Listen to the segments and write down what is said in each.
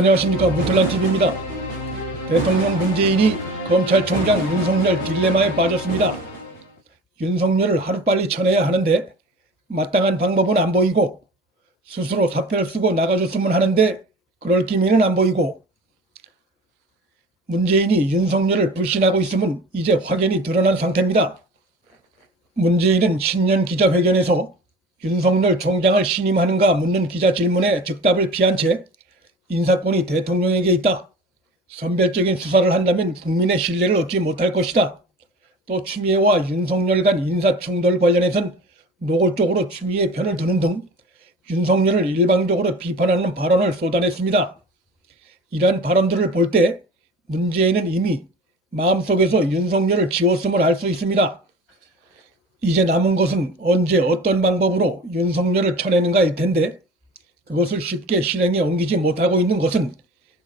안녕하십니까 무틀란TV입니다. 대통령 문재인이 검찰총장 윤석열 딜레마에 빠졌습니다. 윤석열을 하루빨리 쳐내야 하는데 마땅한 방법은 안 보이고 스스로 사표를 쓰고 나가줬으면 하는데 그럴 기미는 안 보이고 문재인이 윤석열을 불신하고 있음은 이제 확연히 드러난 상태입니다. 문재인은 신년 기자회견에서 윤석열 총장을 신임하는가 묻는 기자 질문에 즉답을 피한 채 인사권이 대통령에게 있다. 선별적인 수사를 한다면 국민의 신뢰를 얻지 못할 것이다. 또 추미애와 윤석열 간 인사 충돌 관련해선 노골적으로 추미애 편을 드는 등 윤석열을 일방적으로 비판하는 발언을 쏟아냈습니다. 이러한 발언들을 볼 때 문재인은 이미 마음속에서 윤석열을 지웠음을 알 수 있습니다. 이제 남은 것은 언제 어떤 방법으로 윤석열을 쳐내는가일 텐데 그것을 쉽게 실행에 옮기지 못하고 있는 것은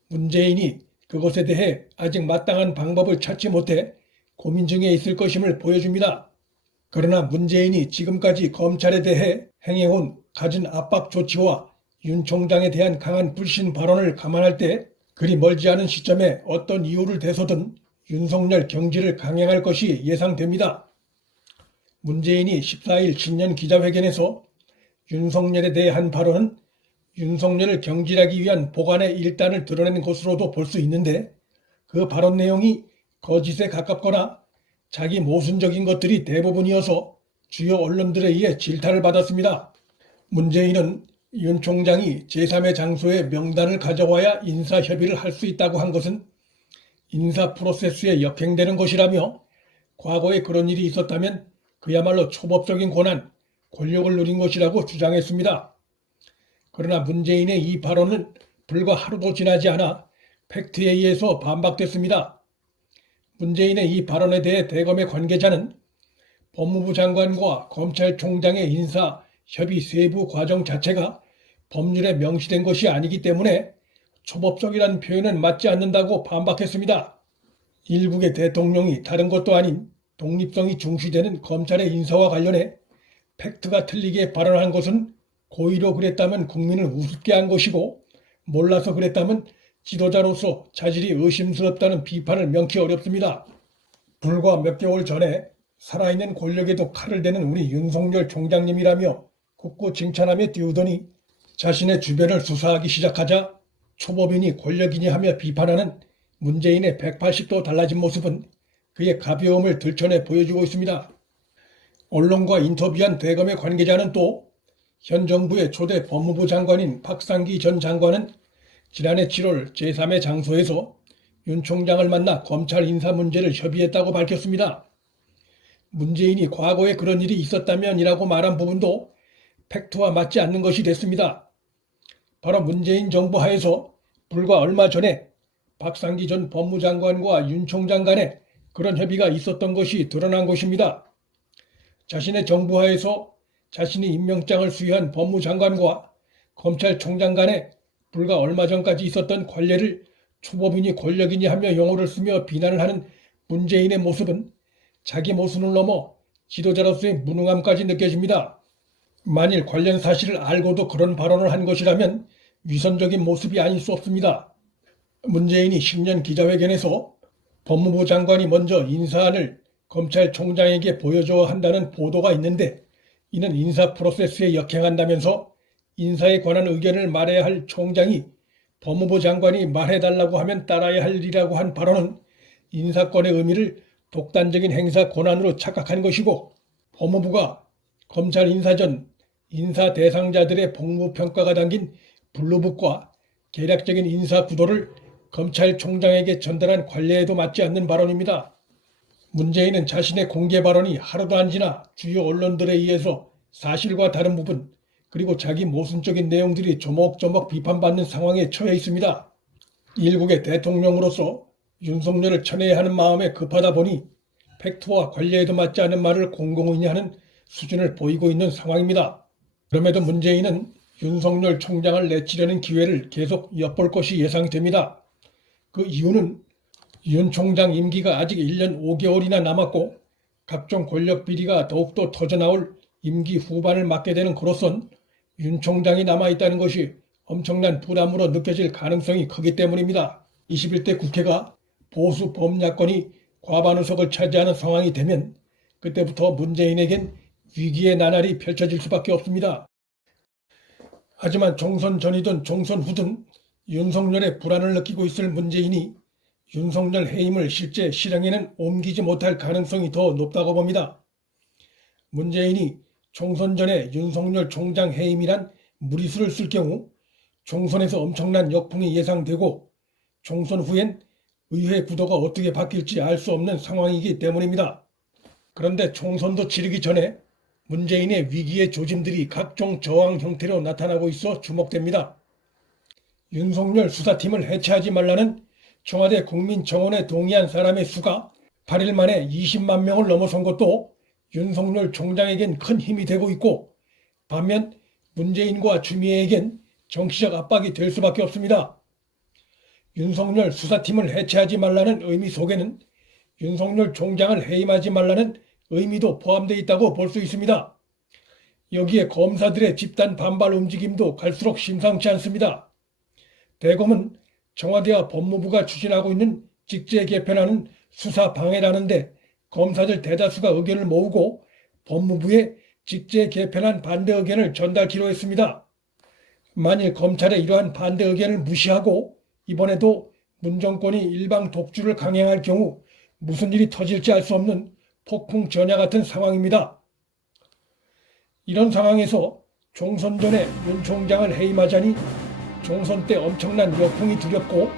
문재인이 그것에 대해 아직 마땅한 방법을 찾지 못해 고민 중에 있을 것임을 보여줍니다. 그러나 문재인이 지금까지 검찰에 대해 행해온 갖은 압박 조치와 윤 총장에 대한 강한 불신 발언을 감안할 때 그리 멀지 않은 시점에 어떤 이유를 대서든 윤석열 경지를 강행할 것이 예상됩니다. 문재인이 14일 신년 기자회견에서 윤석열에 대해 한 발언은 윤석열을 경질하기 위한 보관의 일단을 드러낸 것으로도 볼 수 있는데 그 발언 내용이 거짓에 가깝거나 자기 모순적인 것들이 대부분이어서 주요 언론들에 의해 질타를 받았습니다. 문재인은 윤 총장이 제3의 장소에 명단을 가져와야 인사 협의를 할 수 있다고 한 것은 인사 프로세스에 역행되는 것이라며 과거에 그런 일이 있었다면 그야말로 초법적인 권한, 권력을 누린 것이라고 주장했습니다. 그러나 문재인의 이 발언은 불과 하루도 지나지 않아 팩트에 의해서 반박됐습니다. 문재인의 이 발언에 대해 대검의 관계자는 법무부 장관과 검찰총장의 인사 협의 세부 과정 자체가 법률에 명시된 것이 아니기 때문에 초법적이라는 표현은 맞지 않는다고 반박했습니다. 일국의 대통령이 다른 것도 아닌 독립성이 중시되는 검찰의 인사와 관련해 팩트가 틀리게 발언한 것은 고의로 그랬다면 국민을 우습게 한 것이고 몰라서 그랬다면 지도자로서 자질이 의심스럽다는 비판을 명키 어렵습니다. 불과 몇 개월 전에 살아있는 권력에도 칼을 대는 우리 윤석열 총장님이라며 굳고 칭찬하며 띄우더니 자신의 주변을 수사하기 시작하자 초법이니 권력이니 하며 비판하는 문재인의 180도 달라진 모습은 그의 가벼움을 들춰내 보여주고 있습니다. 언론과 인터뷰한 대검의 관계자는 또 현 정부의 초대 법무부 장관인 박상기 전 장관은 지난해 7월 제3의 장소에서 윤 총장을 만나 검찰 인사 문제를 협의했다고 밝혔습니다. 문재인이 과거에 그런 일이 있었다면이라고 말한 부분도 팩트와 맞지 않는 것이 됐습니다. 바로 문재인 정부 하에서 불과 얼마 전에 박상기 전 법무장관과 윤 총장 간에 그런 협의가 있었던 것이 드러난 것입니다. 자신의 정부 하에서 자신이 임명장을 수여한 법무장관과 검찰총장 간에 불과 얼마 전까지 있었던 관례를 초법이니 권력이니 하며 용어를 쓰며 비난을 하는 문재인의 모습은 자기 모순을 넘어 지도자로서의 무능함까지 느껴집니다. 만일 관련 사실을 알고도 그런 발언을 한 것이라면 위선적인 모습이 아닐 수 없습니다. 문재인이 신년 기자회견에서 법무부 장관이 먼저 인사안을 검찰총장에게 보여줘야 한다는 보도가 있는데 이는 인사 프로세스에 역행한다면서 인사에 관한 의견을 말해야 할 총장이 법무부 장관이 말해달라고 하면 따라야 할 일이라고 한 발언은 인사권의 의미를 독단적인 행사 권한으로 착각한 것이고 법무부가 검찰 인사 전 인사 대상자들의 복무 평가가 담긴 블루북과 계략적인 인사 구도를 검찰총장에게 전달한 관례에도 맞지 않는 발언입니다. 문재인은 자신의 공개 발언이 하루도 안 지나 주요 언론들에 의해서 사실과 다른 부분 그리고 자기 모순적인 내용들이 조목조목 비판받는 상황에 처해 있습니다. 일국의 대통령으로서 윤석열을 쳐내야 하는 마음에 급하다 보니 팩트와 관례에도 맞지 않은 말을 공공연히 하는 수준을 보이고 있는 상황입니다. 그럼에도 문재인은 윤석열 총장을 내치려는 기회를 계속 엿볼 것이 예상됩니다. 그 이유는 윤 총장 임기가 아직 1년 5개월이나 남았고 각종 권력 비리가 더욱더 터져나올 임기 후반을 맞게 되는 그로선 윤 총장이 남아있다는 것이 엄청난 부담으로 느껴질 가능성이 크기 때문입니다. 21대 국회가 보수 범야권이 과반 의석을 차지하는 상황이 되면 그때부터 문재인에겐 위기의 나날이 펼쳐질 수밖에 없습니다. 하지만 총선 전이든 총선 후든 윤석열의 불안을 느끼고 있을 문재인이 윤석열 해임을 실제 실행에는 옮기지 못할 가능성이 더 높다고 봅니다. 문재인이 총선 전에 윤석열 총장 해임이란 무리수를 쓸 경우 총선에서 엄청난 역풍이 예상되고 총선 후엔 의회 구도가 어떻게 바뀔지 알 수 없는 상황이기 때문입니다. 그런데 총선도 치르기 전에 문재인의 위기의 조짐들이 각종 저항 형태로 나타나고 있어 주목됩니다. 윤석열 수사팀을 해체하지 말라는 청와대 국민청원에 동의한 사람의 수가 8일 만에 20만 명을 넘어선 것도 윤석열 총장에겐 큰 힘이 되고 있고 반면 문재인과 추미애에겐 정치적 압박이 될 수밖에 없습니다. 윤석열 수사팀을 해체하지 말라는 의미 속에는 윤석열 총장을 해임하지 말라는 의미도 포함되어 있다고 볼 수 있습니다. 여기에 검사들의 집단 반발 움직임도 갈수록 심상치 않습니다. 대검은 청와대와 법무부가 추진하고 있는 직제 개편하는 수사 방해라는데 검사들 대다수가 의견을 모으고 법무부에 직제 개편안 반대 의견을 전달키로 했습니다. 만일 검찰의 이러한 반대 의견을 무시하고 이번에도 문정권이 일방 독주를 강행할 경우 무슨 일이 터질지 알 수 없는 폭풍 전야 같은 상황입니다. 이런 상황에서 총선 전에 윤 총장을 해임하자니 총선 때 엄청난 역풍이 두렵고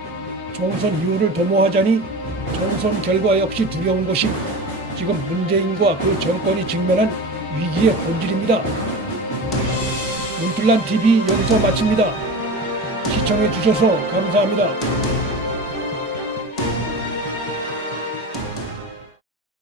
총선 이후를 도모하자니 총선 결과 역시 두려운 것이 지금 문재인과 그 정권이 직면한 위기의 본질입니다. 문틀란 TV 여기서 마칩니다. 시청해 주셔서 감사합니다.